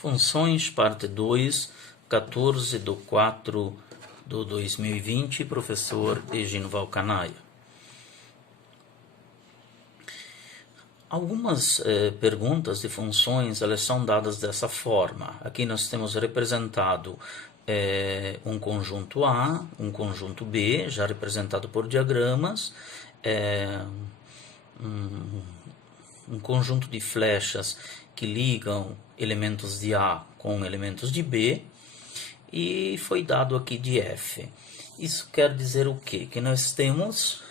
Funções, parte 2, 14/4/2020, professor Egino Valcanaia. Algumas perguntas de funções, elas são dadas dessa forma. Aqui nós temos representado um conjunto A, um conjunto B, já representado por diagramas, um conjunto de flechas que ligam elementos de A com elementos de B, e foi dado aqui de F. Isso quer dizer o quê? Que nós temos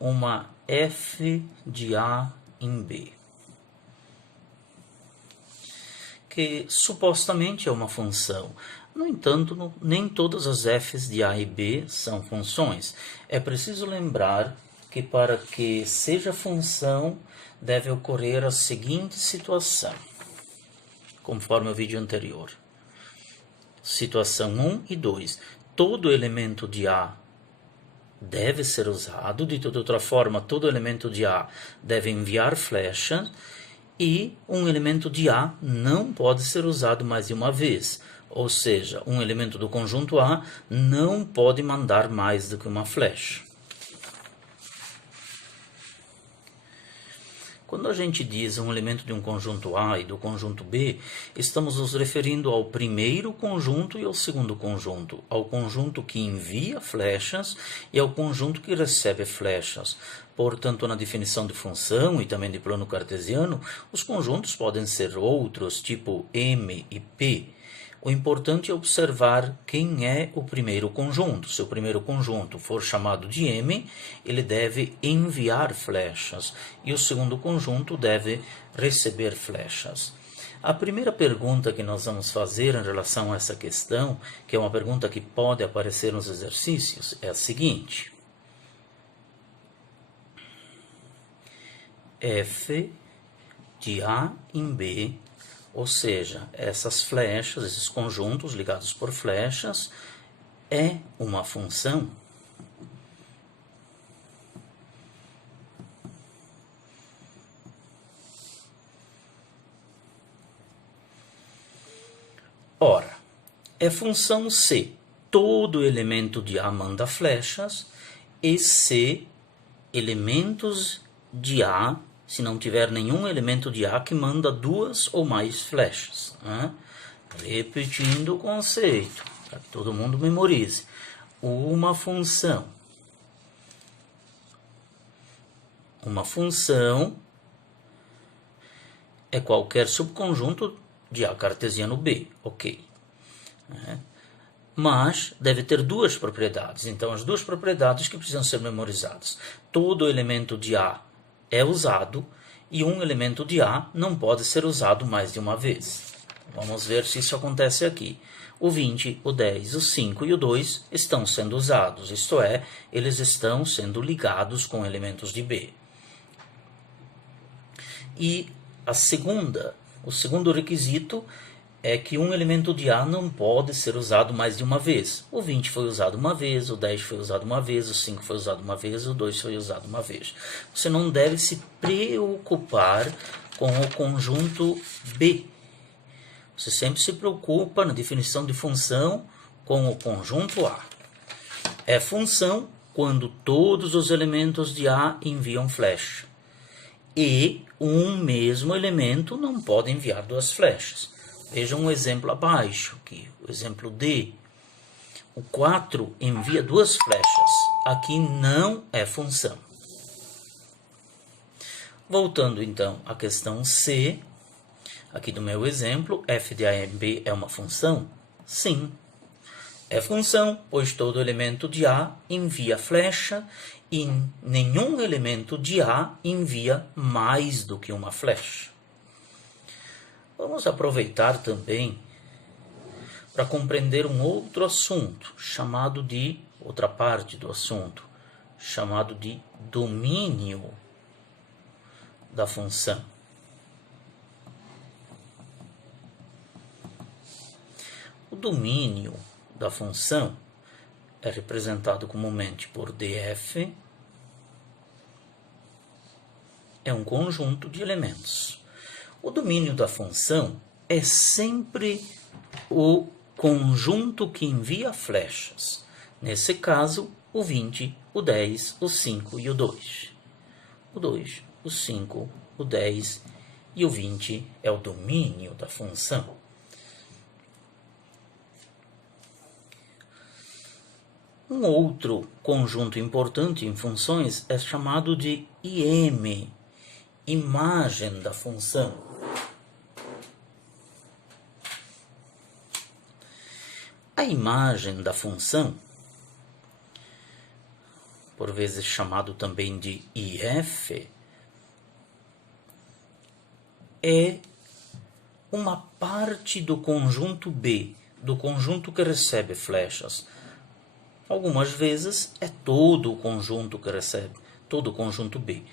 uma F de A em B, que supostamente é uma função. No entanto, nem todas as Fs de A e B são funções. É preciso lembrar que para que seja função, deve ocorrer a seguinte situação, conforme o vídeo anterior. Situação 1 e 2. Todo elemento de A deve ser usado, de toda outra forma, todo elemento de A deve enviar flecha, e um elemento de A não pode ser usado mais de uma vez. Ou seja, um elemento do conjunto A não pode mandar mais do que uma flecha. Quando a gente diz um elemento de um conjunto A e do conjunto B, estamos nos referindo ao primeiro conjunto e ao segundo conjunto, ao conjunto que envia flechas e ao conjunto que recebe flechas. Portanto, na definição de função e também de plano cartesiano, os conjuntos podem ser outros, tipo M e P. O importante é observar quem é o primeiro conjunto. Se o primeiro conjunto for chamado de M, ele deve enviar flechas, e o segundo conjunto deve receber flechas. A primeira pergunta que nós vamos fazer em relação a essa questão, que é uma pergunta que pode aparecer nos exercícios, é a seguinte: F de A em B, ou seja, essas flechas, esses conjuntos ligados por flechas, é uma função? Ora, é função se todo elemento de A manda flechas e se elementos de A, se não tiver nenhum elemento de A que manda duas ou mais flechas. Repetindo o conceito, para que todo mundo memorize. Uma função é qualquer subconjunto de A cartesiano B, ok. Mas deve ter duas propriedades. Então, as duas propriedades que precisam ser memorizadas. Todo elemento de A é usado e um elemento de A não pode ser usado mais de uma vez. Vamos ver se isso acontece aqui. O 20, o 10, o 5 e o 2 estão sendo usados, isto é, eles estão sendo ligados com elementos de B. E o segundo requisito é que um elemento de A não pode ser usado mais de uma vez. O 20 foi usado uma vez, o 10 foi usado uma vez, o 5 foi usado uma vez, o 2 foi usado uma vez. Você não deve se preocupar com o conjunto B. Você sempre se preocupa na definição de função com o conjunto A. É função quando todos os elementos de A enviam flecha. E um mesmo elemento não pode enviar duas flechas. Veja um exemplo abaixo, aqui, o exemplo D. O 4 envia duas flechas. Aqui não é função. Voltando então à questão C, aqui do meu exemplo, f de A em B é uma função? Sim. É função, pois todo elemento de A envia flecha e nenhum elemento de A envia mais do que uma flecha. Vamos aproveitar também para compreender um outro assunto, outra parte do assunto, chamado de domínio da função. O domínio da função é representado comumente por df, é um conjunto de elementos. O domínio da função é sempre o conjunto que envia flechas. Nesse caso, o 20, o 10, o 5 e o 2. O 2, o 5, o 10 e o 20 é o domínio da função. Um outro conjunto importante em funções é chamado de IM, imagem da função. A imagem da função, por vezes chamado também de IF, é uma parte do conjunto B, do conjunto que recebe flechas. Algumas vezes é todo o conjunto que recebe, todo o conjunto B.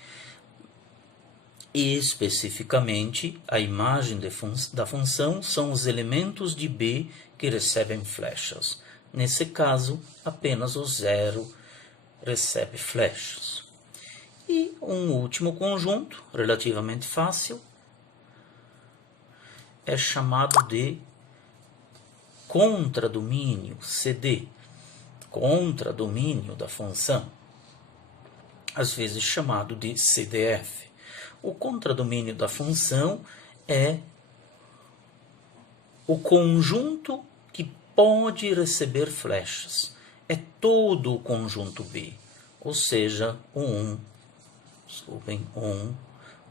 E especificamente, a imagem da função são os elementos de B que recebem flechas. Nesse caso, apenas o 0 recebe flechas. E um último conjunto, relativamente fácil, é chamado de contradomínio, CD, contradomínio da função, às vezes chamado de CDF. O contradomínio da função é o conjunto que pode receber flechas. É todo o conjunto B, ou seja, o 1,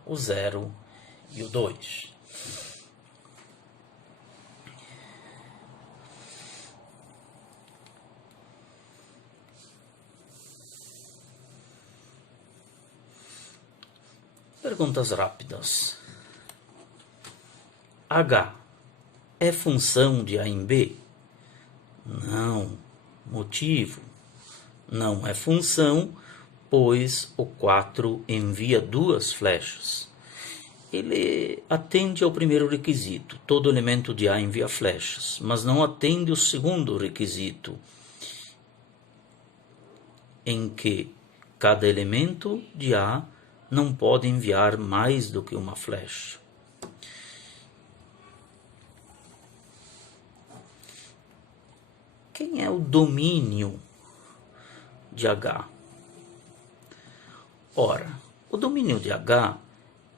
o 0 e o 2. Perguntas rápidas. H é função de A em B? Não. Motivo: não é função, pois o 4 envia 2 flechas. Ele atende ao primeiro requisito, todo elemento de A envia flechas, mas não atende o segundo requisito, em que cada elemento de A não pode enviar mais do que uma flecha. Quem é o domínio de H? Ora, o domínio de H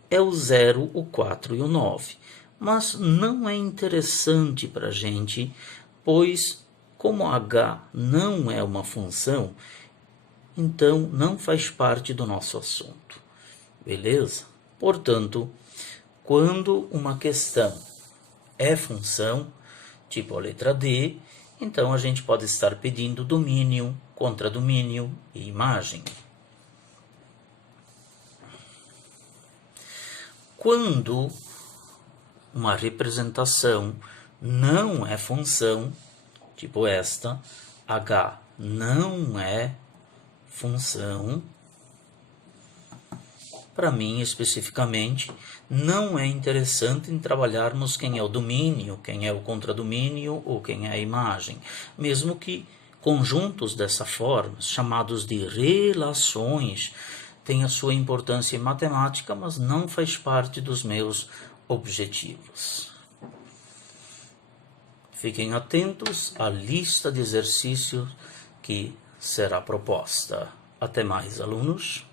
é o 0, o 4 e o 9, mas não é interessante para a gente, pois como H não é uma função, então não faz parte do nosso assunto. Beleza? Portanto, quando uma questão é função, tipo a letra D, então a gente pode estar pedindo domínio, contradomínio e imagem. Quando uma representação não é função, tipo esta, H não é função, para mim, especificamente, não é interessante em trabalharmos quem é o domínio, quem é o contradomínio ou quem é a imagem. Mesmo que conjuntos dessa forma, chamados de relações, tenham sua importância em matemática, mas não faz parte dos meus objetivos. Fiquem atentos à lista de exercícios que será proposta. Até mais, alunos.